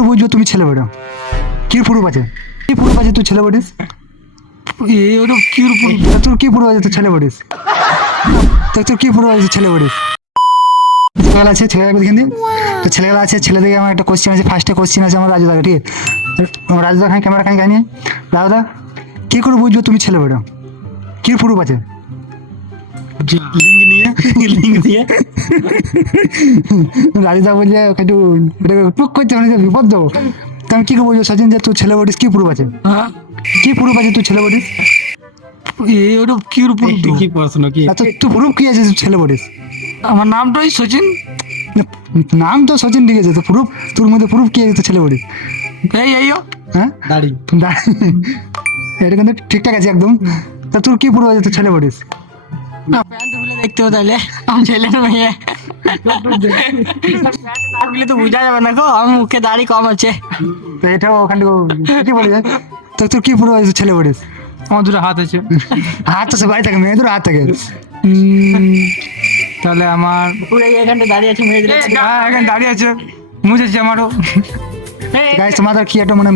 করে বুঝবো তুমি ছেলে বড়? কি প্রুফ আছে? কি প্রুফ আছে তুই ছেলে বড়িস? এই ওটা কি রূপ? তোর কি প্রুফ আছে তুই ছেলে বড়িস? তোর কি প্রুফ আছে ছেলে বড়িস? ছেলেবেলা আছে ছেলেবেলা দেখে দিন তো ছেলেবেলা আছে ছেলে দেখে আমার একটা কোশ্চেন আছে, ফার্স্টে কোশ্চেন আছে আমার রাজুদাকে, ঠিক আছে? রাজুদা খান ক্যামেরা খান জানিয়ে দাদা কি করে বুঝবো তুমি ছেলে বড়? কি প্রুফ আছে? লিঙ্ক নিয়ে লিঙ্ক দিয়ে রাজুদা বলছে একটু প্রুফ করতে মানে বিপদ দেবো। তা আমি কি করে বুঝবো সচিন যে তুই ছেলে বড়িস? কি প্রুফ আছে? হ্যাঁ কি প্রুফ আছে তুই ছেলে বড়িস? এই ওটা কি রূপ? কি পড়াশোনা কি? আচ্ছা তুই প্রুফ কি আছে তুই ছেলে বড়িস? আমার নামটাই সচিন। নাম তো সচিন ঠিক আছে, তো প্রুফ তোর মধ্যে প্রুফ কি আছে তুই ছেলে বড়িস? এইও হ্যাঁ দাড়ি। এটা কিন্তু ঠিকঠাক আছে একদম। তা তোর কি প্রুফ আছে তুই ছেলে বড়িস? না প্যান্ট খুলে দেখতে হবে তাহলে আমার ছেলের মেয়ে। প্যান্ট খুলে তো বোঝা যাবে না গো, আমার মুখে দাড়ি কম আছে। তো এটাও ওখানে কি বলি তো তোর কি প্রুফ আছে তুই ছেলে বড়িস? আমার দুটো হাত আছে। হাত তো সবাই থাকে, মেয়েদের হাত থাকে। তাহলে আমার পুরো এখানটা দাঁড়িয়ে আছে মেয়েদের। হ্যাঁ এখানে দাঁড়িয়ে আছে, মুছেছে আমারও। গাইস তোমাদের কি একটা মানে